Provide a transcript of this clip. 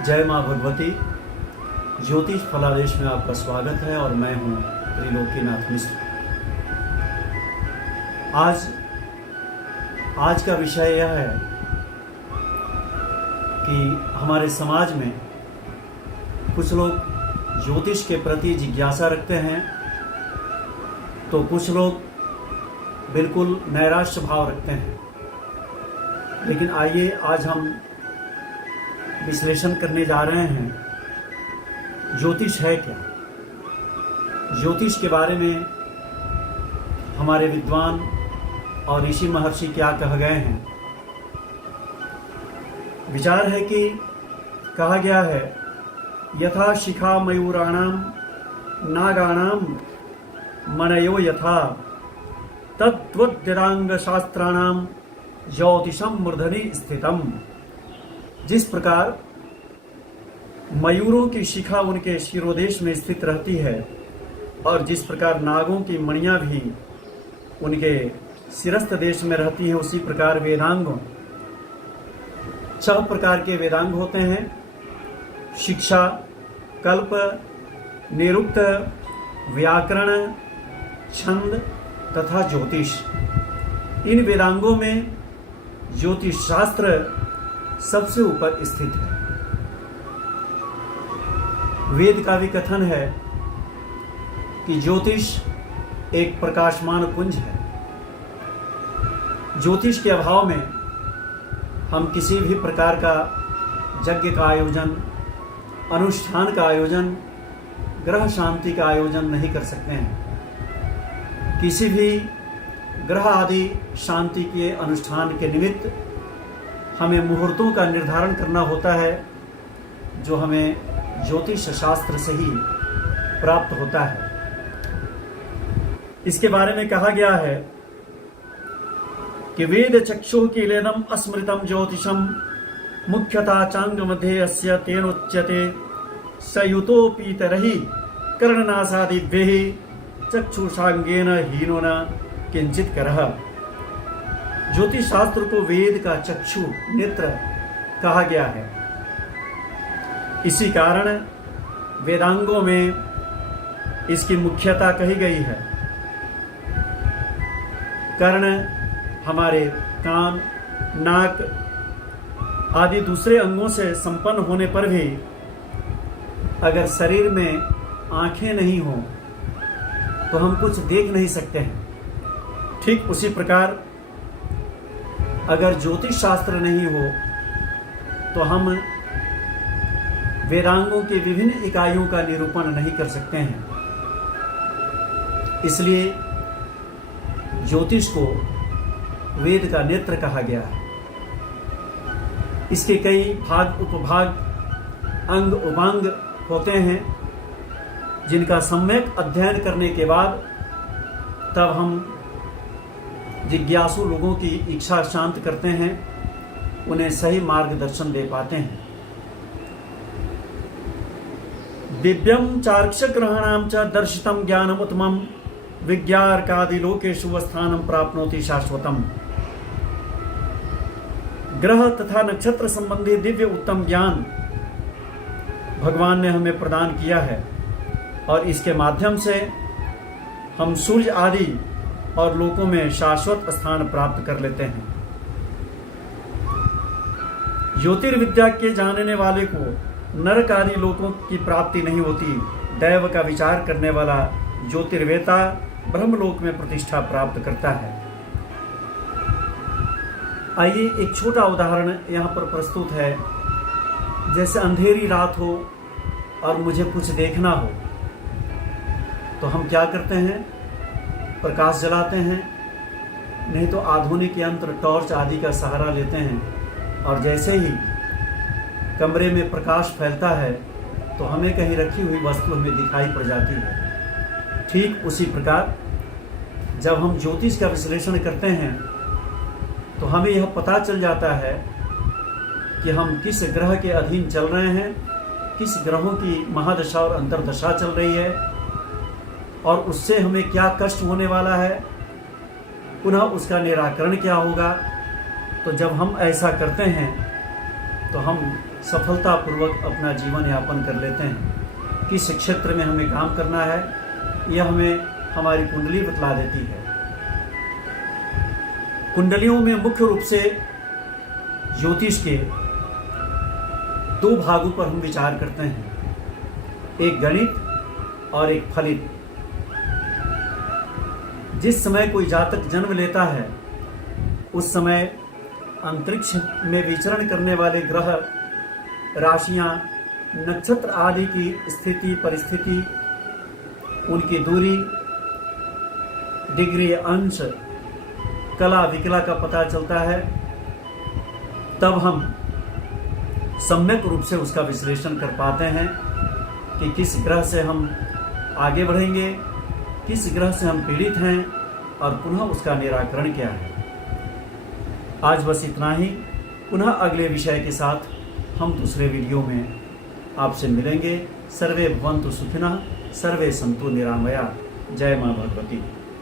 जय माँ भगवती। ज्योतिष फलादेश में आपका स्वागत है और मैं हूँ त्रिलोकीनाथ मिश्र। आज का विषय यह है कि हमारे समाज में कुछ लोग ज्योतिष के प्रति जिज्ञासा रखते हैं तो कुछ लोग बिल्कुल नैराश्य भाव रखते हैं। लेकिन आइए आज हम विश्लेषण करने जा रहे हैं ज्योतिष है क्या। ज्योतिष के बारे में हमारे विद्वान और ऋषि महर्षि क्या कह गए हैं। विचार है कि कहा गया है यथा शिखा मयूराणाम नागाणाम मनयो यथा तत्त्वद्वेदांग शास्त्राणाम ज्योतिषम मूर्धनि स्थितम। जिस प्रकार मयूरों की शिखा उनके शिरोदेश में स्थित रहती है और जिस प्रकार नागों की मणियां भी उनके शिरस्थ देश में रहती हैं, उसी प्रकार वेदांगों 6 प्रकार के वेदांग होते हैं। शिक्षा, कल्प, निरुक्त, व्याकरण, छंद तथा ज्योतिष। इन वेदांगों में ज्योतिष शास्त्र सबसे ऊपर स्थित है। वेद का भी कथन है कि ज्योतिष एक प्रकाशमान पुंज है। ज्योतिष के अभाव में हम किसी भी प्रकार का यज्ञ का आयोजन, अनुष्ठान का आयोजन, ग्रह शांति का आयोजन नहीं कर सकते हैं। किसी भी ग्रह आदि शांति के अनुष्ठान के निमित्त हमें मुहूर्तों का निर्धारण करना होता है, जो हमें ज्योतिष शास्त्र से ही प्राप्त होता है। इसके बारे में कहा गया है कि वेद चक्षुः कीलेदम अस्मृतम ज्योतिषम मुख्यता चांग मध्ये अस्य तेनोच्यते सयुतोपीतरहि कर्णनासादिभ्यः चक्षुषांगेन हीनो न किंचित करः। ज्योतिष शास्त्र को वेद का चक्षु नेत्र कहा गया है। इसी कारण वेदांगों में इसकी मुख्यता कही गई है। कर्ण हमारे कान, नाक आदि दूसरे अंगों से संपन्न होने पर भी अगर शरीर में आंखें नहीं हो तो हम कुछ देख नहीं सकते हैं। ठीक उसी प्रकार अगर ज्योतिष शास्त्र नहीं हो तो हम वेदांगों के विभिन्न इकाइयों का निरूपण नहीं कर सकते हैं। इसलिए ज्योतिष को वेद का नेत्र कहा गया है। इसके कई भाग, उपभाग, अंग, उपांग होते हैं, जिनका सम्यक अध्ययन करने के बाद तब हम जिज्ञासु लोगों की इच्छा शांत करते हैं, उन्हें सही मार्गदर्शन दे पाते हैं। दिव्यम चार्क्षग्रहणाम च दर्शितम ज्ञानम उत्तमम विज्ञार्कादि लोकेषु स्थानम प्राप्नोति शाश्वतम। ग्रह तथा नक्षत्र संबंधी दिव्य उत्तम ज्ञान भगवान ने हमें प्रदान किया है और इसके माध्यम से हम सूर्य आदि और लोकों में शाश्वत स्थान प्राप्त कर लेते हैं। ज्योतिर्विद्या के जानने वाले को नरक आदि लोकों की प्राप्ति नहीं होती। दैव का विचार करने वाला ज्योतिर्वेता ब्रह्मलोक में प्रतिष्ठा प्राप्त करता है। आइए एक छोटा उदाहरण यहाँ पर प्रस्तुत है। जैसे अंधेरी रात हो और मुझे कुछ देखना हो तो हम क्या करते हैं? प्रकाश जलाते हैं, नहीं तो आधुनिक यंत्र टॉर्च आदि का सहारा लेते हैं और जैसे ही कमरे में प्रकाश फैलता है तो हमें कहीं रखी हुई वस्तु हमें दिखाई पड़ जाती है। ठीक उसी प्रकार जब हम ज्योतिष का विश्लेषण करते हैं तो हमें यह पता चल जाता है कि हम किस ग्रह के अधीन चल रहे हैं, किस ग्रहों की महादशा और अंतर्दशा चल रही है और उससे हमें क्या कष्ट होने वाला है, पुनः उसका निराकरण क्या होगा। तो जब हम ऐसा करते हैं तो हम सफलतापूर्वक अपना जीवन यापन कर लेते हैं। किस क्षेत्र में हमें काम करना है यह हमें हमारी कुंडली बतला देती है। कुंडलियों में मुख्य रूप से ज्योतिष के दो भागों पर हम विचार करते हैं, एक गणित और एक फलित। जिस समय कोई जातक जन्म लेता है उस समय अंतरिक्ष में विचरण करने वाले ग्रह, राशियां, नक्षत्र आदि की स्थिति परिस्थिति, उनकी दूरी, डिग्री, अंश, कला विकला का पता चलता है। तब हम सम्यक रूप से उसका विश्लेषण कर पाते हैं कि किस ग्रह से हम आगे बढ़ेंगे, किस ग्रह से हम पीड़ित हैं और पुनः उसका निराकरण क्या है। आज बस इतना ही। पुनः अगले विषय के साथ हम दूसरे वीडियो में आपसे मिलेंगे। सर्वे भवन्तु सुखिनः, सर्वे सन्तु निरामया। जय मां भगवती।